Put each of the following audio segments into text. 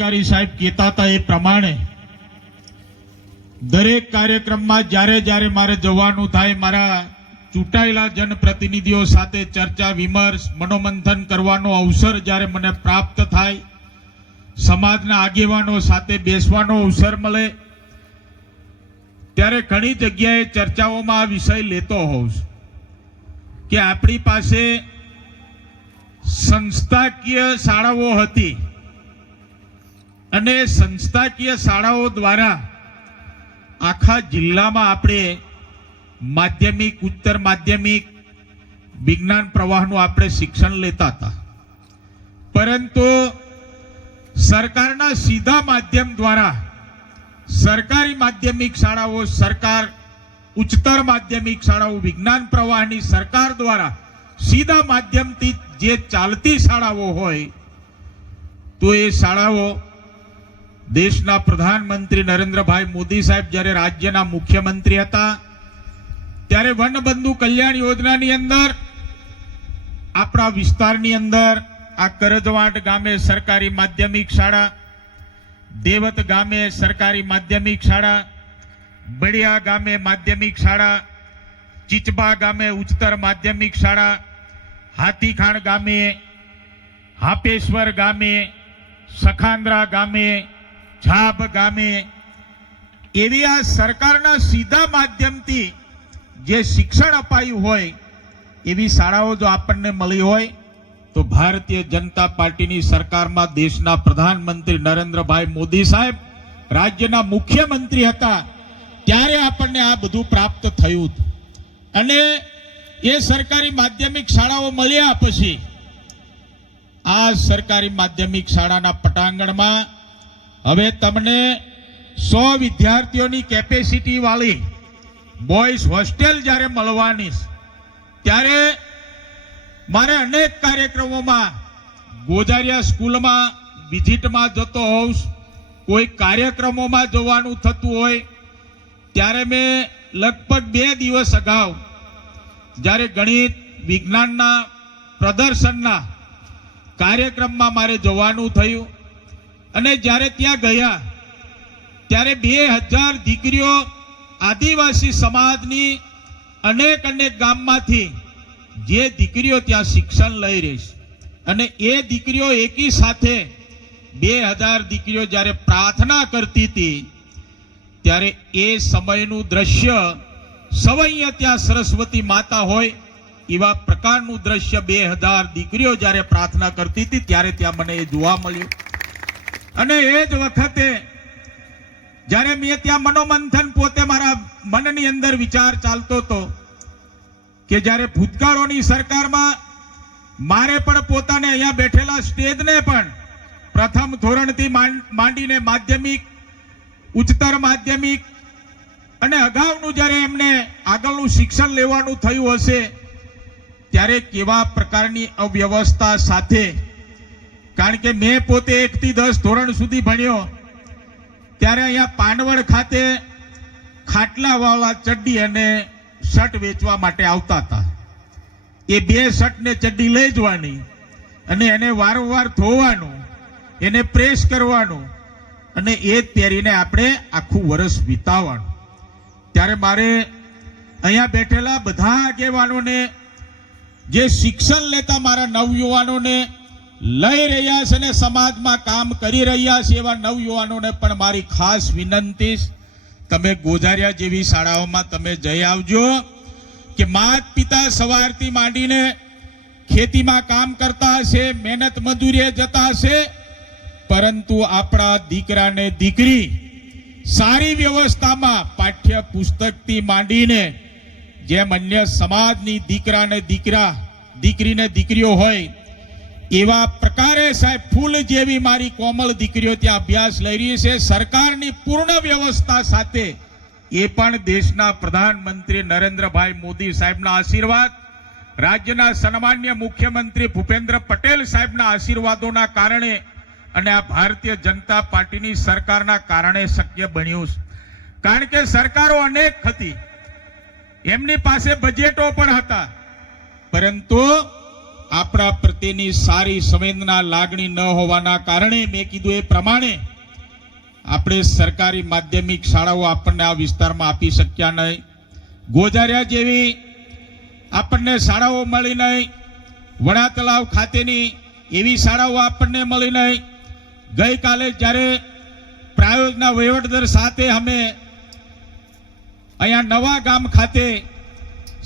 અધિકારી સાહેબ કહેતા હતા એ પ્રમાણે, દરેક કાર્યક્રમમાં જ્યારે જ્યારે મારે જવાનું થાય, મારા ચૂંટાયેલા જનપ્રતિનિધિઓ સાથે ચર્ચા, વિમર્શ, મનોમંથન કરવાનો અવસર જ્યારે મને પ્રાપ્ત થાય, સમાજના આગેવાનો સાથે બેસવાનો અવસર મળે, ત્યારે ઘણી જગ્યાએ ચર્ચાઓમાં આ વિષય લેતો હોઉં કે આપણી પાસે સંસ્થાકીય શાળાઓ હતી. અને સંસ્થાકીય શાળાઓ દ્વારા આખા જિલ્લામાં આપણે માધ્યમિક ઉત્તર માધ્યમિક, વિજ્ઞાન પ્રવાહનું આપણે શિક્ષણ લેતા હતા. પરંતુ સરકારના સીધા માધ્યમ દ્વારા સરકારી માધ્યમિક શાળાઓ, સરકાર ઉચ્ચતર માધ્યમિક શાળાઓ, વિજ્ઞાન પ્રવાહની સરકાર દ્વારા સીધા માધ્યમથી જે ચાલતી શાળાઓ હોય, તો એ શાળાઓ દેશના પ્રધાનમંત્રી નરેન્દ્રભાઈ મોદી સાહેબ જ્યારે રાજ્યના મુખ્યમંત્રી હતા, ત્યારે વનબંધુ કલ્યાણ યોજનાની અંદર, આપણા વિસ્તારની અંદર, આ કરજવાટ ગામે સરકારી માધ્યમિક શાળા, દેવત ગામે સરકારી માધ્યમિક શાળા, બળિયા ગામે માધ્યમિક શાળા, ચીચબા ગામે ઉચ્ચતર માધ્યમિક શાળા, હાથીખાણ ગામે, હાપેશ્વર ગામે સખાન્દ્રા ગામે ઝાબ ગામે એવી આ સરકારના સીધા માધ્યમથી જે શિક્ષણ અપાયું હોય, એવી શાળાઓ જો આપણને મળી હોય, તો ભારતીય જનતા પાર્ટીની સરકારમાં દેશના પ્રધાનમંત્રી નરેન્દ્રભાઈ મોદી સાહેબ રાજ્યના મુખ્યમંત્રી હતા, ત્યારે આપણને આ બધું પ્રાપ્ત થયું. અને એ સરકારી માધ્યમિક શાળાઓ મળ્યા પછી, આ સરકારી માધ્યમિક શાળાના પટાંગણમાં હવે તમને સો વિદ્યાર્થીઓની કેપેસિટી વાળી બોયઝ હોસ્ટેલ જ્યારે મળવાની ત્યારે મારે અનેક કાર્યક્રમોમાં ગોજારિયા સ્કૂલમાં વિઝિટમાં જતો હોઉં કોઈ કાર્યક્રમોમાં જવાનું થતું હોય, ત્યારે મેં લગભગ બે દિવસ અગાઉ જ્યારે ગણિત, વિજ્ઞાનના પ્રદર્શનના કાર્યક્રમમાં મારે જવાનું થયું. અને જ્યારે ત્યાં ગયા, ત્યારે બે હજાર દીકરીઓ આદિવાસી સમાજની અનેક અનેક ગામમાંથી જે દીકરીઓ ત્યાં શિક્ષણ લઈ રહી છે. અને એ દીકરીઓ એકી સાથે બે હજાર દીકરીઓ જ્યારે પ્રાર્થના કરતી હતી, ત્યારે એ સમયનું દ્રશ્ય સવૈયા ત્યાં સરસ્વતી માતા હોય એવા પ્રકારનું દ્રશ્ય બે હજાર દીકરીઓ જ્યારે પ્રાર્થના કરતી હતી, ત્યારે ત્યાં મને એ જોવા મળ્યું. અને એ જ વખતે જ્યારે મેં ત્યાં મનોમંથન પોતે મારા મનની અંદર વિચાર ચાલતો હતો કે જ્યારે ભૂતકાળોની સરકારમાં મારે પણ પોતાને અહીંયા બેઠેલા સ્ટેજને પણ પ્રથમ ધોરણથી માંડ- માંડીને માધ્યમિક, ઉચ્ચતર માધ્યમિક અને અગાઉનું જ્યારે એમને આગળનું શિક્ષણ લેવાનું થયું હશે, ત્યારે કેવા પ્રકારની અવ્યવસ્થા સાથે કારણ કે મેં પોતે એકથી દસ ધોરણ સુધી ભણ્યો. ત્યારે અહીંયા પાનવડ ખાતે ખાટલાવાળા ચડ્ડી અને શર્ટ વેચવા માટે આવતા હતા. એ બે શર્ટને ચડ્ડી લઈ જવાની અને એને વારંવાર ધોવાનું, એને પ્રેસ કરવાનું અને એ જ પહેરીને આપણે આખું વર્ષ વિતાવવાનું. ત્યારે મારે અહીંયા બેઠેલા બધા આગેવાનોને, જે શિક્ષણ લેતા મારા નવયુવાનોને લઈ રહ્યા છે અને સમાજમાં કામ કરી રહ્યા છે એવા નવયુવાનોને પણ મારી ખાસ વિનંતી તમે ગોજારિયા જેવી શાળાઓમાં તમે જઈ આવજો કે માત પિતા સવારથી માંડીને ખેતીમાં કામ કરતા હશે, મહેનત મજૂરીએ જતા હશે, પરંતુ આપણા દીકરાને દીકરી સારી વ્યવસ્થામાં પાઠ્ય પુસ્તકથી માંડીને જેમ અન્ય સમાજની દીકરાને દીકરા, દીકરીને દીકરીઓ હોય એવા પ્રકારે સાહેબ ફૂલ જેવી મારી કોમળ દીકરીઓ ત્યાં અભ્યાસ લઈ રહી છે. સરકારની પૂર્ણ વ્યવસ્થા સાથે એ પણ દેશના પ્રધાનમંત્રી નરેન્દ્રભાઈ મોદી સાહેબના આશીર્વાદ, રાજ્યના સન્માન્ય મુખ્યમંત્રી ભૂપેન્દ્ર પટેલ સાહેબના આશીર્વાદોના કારણે અને આ ભારતીય જનતા પાર્ટીની સરકારના કારણે શક્ય બન્યું છે. કારણ કે સરકારો અનેક હતી. એમની પાસે બજેટો પણ હતા. પરંતુ આપણા પ્રત્યેની સારી સંવેદના, લાગણી ન હોવાના કારણે મેં કીધું એ પ્રમાણે આપણે સરકારી માધ્યમિક શાળાઓ આપણને આ વિસ્તારમાં આપી શક્યા નહીં. ગોજારિયા જેવી આપણને શાળાઓ મળી નહીં. વડા તલાવ ખાતેની એવી શાળાઓ આપણને મળી નહીં. ગઈકાલે જ્યારે પ્રાયોજના વહીવટદાર સાથે અમે અહીંયા નવા ગામ ખાતે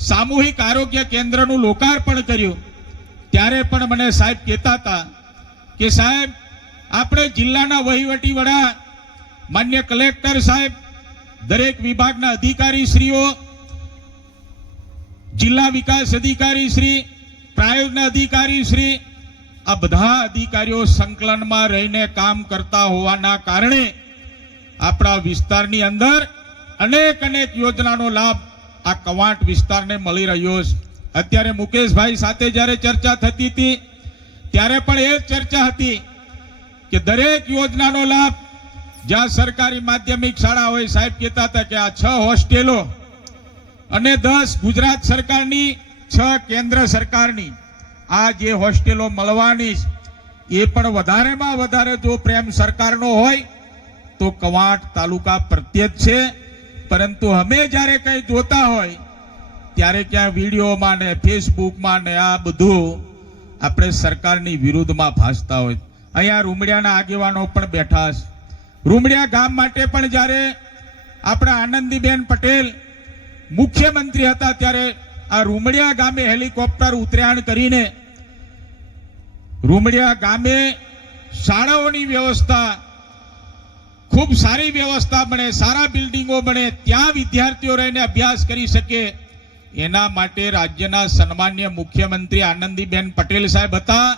સામૂહિક આરોગ્ય કેન્દ્રનું લોકાર્પણ કર્યું ત્યારે પણ મને સાહેબ કહેતા હતા કે સાહેબ, આપણે જિલ્લાના વહીવટી વડા, માન્ય કલેક્ટર સાહેબ, દરેક વિભાગના અધિકારી શ્રીઓ, જિલ્લા વિકાસ અધિકારી શ્રી, પ્રાયોજના અધિકારી શ્રી, આ બધા અધિકારીઓ સંકલનમાં રહીને કામ કરતા હોવાના કારણે આપણા વિસ્તારની અંદર અનેક અનેક યોજનાનો લાભ આ કવાંટ વિસ્તારને મળી રહ્યો છે. અત્યારે મુકેશભાઈ સાથે જ્યારે ચર્ચા થતી હતી, ત્યારે પણ એ ચર્ચા હતી કે દરેક યોજનાનો લાભ જ્યાં સરકારી માધ્યમિક શાળા હોય, સાહેબ કહેતા હતા કે આ છ હોસ્ટેલો અને દસ ગુજરાત સરકારની, છ કેન્દ્ર સરકારની, આ જે હોસ્ટેલો મળવાની એ પણ વધારેમાં વધારે જો પ્રેમ સરકારનો હોય, તો કવાંટ તાલુકા પ્રત્યે જ છે. પરંતુ અમે જ્યારે કંઈ જોતા હોય ત્યારે ક્યાં વિડીયોમાં ને ફેસબુકમાં ને આ બધું આપણે સરકારની વિરુદ્ધમાં ભાસતા હોય. અહીંયા રૂમડિયાના આગેવાનો પણ બેઠા છે રૂમડિયા ગામ માટે પણ જ્યારે આપણા આનંદીબેન પટેલ મુખ્યમંત્રી હતા ત્યારે આ રૂમડિયા ગામે હેલિકોપ્ટર ઉતરાણ કરીને રૂમડિયા ગામે શાળાઓની વ્યવસ્થા, ખૂબ સારી વ્યવસ્થા બને, સારા બિલ્ડિંગો બને, ત્યાં વિદ્યાર્થીઓ રહીને અભ્યાસ કરી શકે. એના માટે રાજ્યના સન્માન્ય મુખ્યમંત્રી આનંદીબેન પટેલ સાહેબ હતા.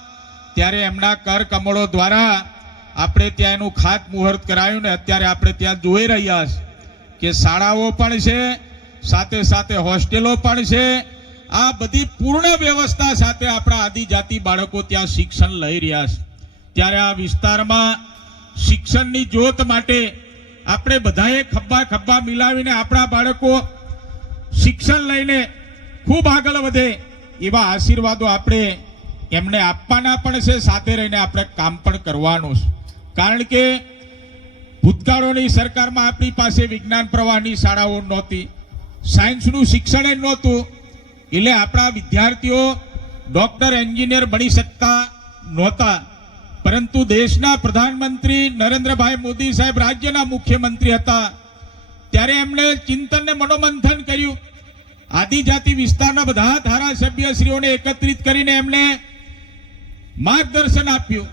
ત્યારે એમના કર કમળો દ્વારા આપણે ત્યાં એનું ખાત મુહૂર્ત કરાયું ને અત્યારે આપણે ત્યાં જોઈ રહ્યા છે કે શાળાઓ પણ છે, સાથે સાથે હોસ્ટેલો પણ છે. આ બધી પૂર્ણ વ્યવસ્થા સાથે આપણા આદિજાતિ બાળકો ત્યાં શિક્ષણ લઈ રહ્યા છે. ત્યારે આ વિસ્તારમાં શિક્ષણની જોત માટે આપણે બધાએ ખભા ખભા મિલાવીને આપણા બાળકો શિક્ષણ લઈને ખૂબ આગળ વધે એવા આશીર્વાદો આપણે એમને આપવાના પણ છે, સાથે રહીને આપણે કામ પણ કરવાનું છે. કારણ કે ભૂતકાળોની સરકારમાં આપણી પાસે વિજ્ઞાન પ્રવાહની શાળાઓ નહોતી, સાયન્સનું શિક્ષણ જ નહોતું, એટલે આપણા વિદ્યાર્થીઓ ડૉક્ટર, એન્જિનિયર બની શકતા નહોતા. પરંતુ દેશના પ્રધાનમંત્રી નરેન્દ્રભાઈ મોદી સાહેબ રાજ્યના મુખ્યમંત્રી હતા. ત્યારે એમણે ચિંતન ને મનોમંથન કર્યું. આદિજાતિ વિસ્તારના બધા ધારાસભ્યશ્રીઓને એકત્રિત કરીને એમણે માર્ગદર્શન આપ્યું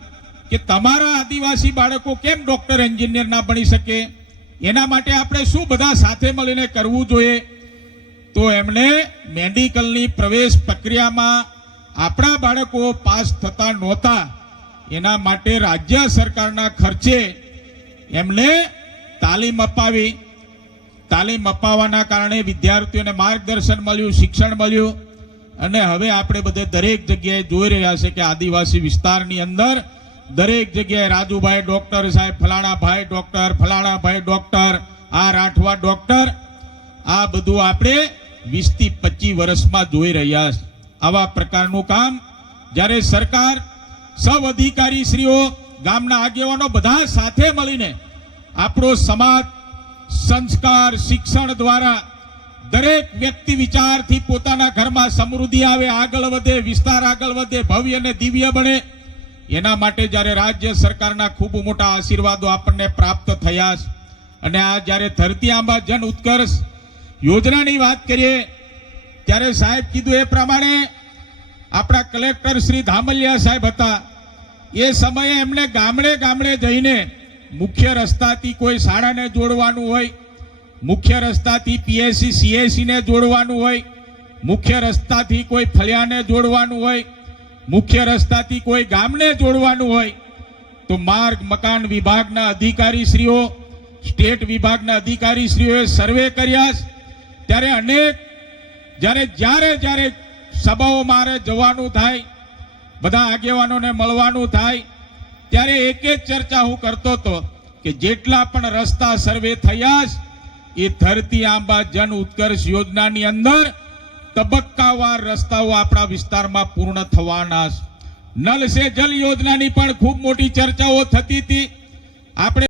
કે તમારા આદિવાસી બાળકો કેમ ડોક્ટર, એન્જિનિયર ના બની શકે? એના માટે આપણે શું બધા સાથે મળીને કરવું જોઈએ? તો એમણે મેડિકલની પ્રવેશ પ્રક્રિયામાં આપણા બાળકો પાસ થતા નહોતા. એના માટે રાજ્ય સરકારના ખર્ચે એમને તાલીમ અપાવી. તાલીમ અપાવવાના કારણે વિદ્યાર્થીઓને માર્ગદર્શન મળ્યું, શિક્ષણ મળ્યું. અને હવે આપણે બધે દરેક જગ્યાએ જોઈ રહ્યા છે કે આદિવાસી વિસ્તારની અંદર દરેક જગ્યાએ રાજુભાઈ ડોક્ટર સાહેબ ફલાણા ભાઈ ડોક્ટર ફલાણા ભાઈ ડોક્ટર, આ રાઠવા ડોક્ટર, આ બધું આપણે વીસથી પચીસ વર્ષમાં જોઈ રહ્યા છે. આવા પ્રકારનું કામ જ્યારે સરકાર સૌ અધિકારીશ્રીઓ, ગામના આગેવાનો બધા સાથે મળીને આપણો સમાજ સંસ્કાર, શિક્ષણ દ્વારા દરેક વ્યક્તિ વિચારથી પોતાના ઘરમાં સમૃદ્ધિ આવે, આગળ વધે, વિસ્તાર આગળ વધે, ભવ્ય અને દિવ્ય બને. એના માટે જ્યારે રાજ્ય સરકારના ખૂબ મોટા આશીર્વાદો આપણને પ્રાપ્ત થયા છે અને આ જ્યારે ધરતી આંબા જન ઉત્કર્ષ યોજનાની વાત કરીએ, ત્યારે સાહેબ કીધું એ પ્રમાણે આપણા કલેક્ટર શ્રી ધામલિયા સાહેબ હતા. એ સમયે એમને ગામડે ગામડે જઈને મુખ્ય રસ્તાથી કોઈ શાળાને જોડવાનું હોય, મુખ્ય રસ્તાથી પીએસસી સીએસસીને જોડવાનું હોય, મુખ્ય રસ્તાથી કોઈ ફળિયાને જોડવાનું હોય, મુખ્ય રસ્તાથી કોઈ ગામને જોડવાનું હોય, તો માર્ગ, મકાન વિભાગના અધિકારીશ્રીઓ, સ્ટેટ વિભાગના અધિકારીશ્રીઓએ સર્વે કર્યા ત્યારે અનેક, જ્યારે જ્યારે જ્યારે સભાઓ મારે જવાનું થાય, બધા આગેવાનોને મળવાનું થાય ત્યારે એક જ ચર્ચા હું કરતો હતો કે જેટલા પણ રસ્તા સર્વે થયા છે, એ ધરતી આંબા જન ઉત્કર્ષ યોજનાની અંદર તબક્કાવાર રસ્તાઓ આપણા વિસ્તારમાં પૂર્ણ થવાના છે. નલ સે જલ યોજનાની પણ ખૂબ મોટી ચર્ચાઓ થતી હતી આપણે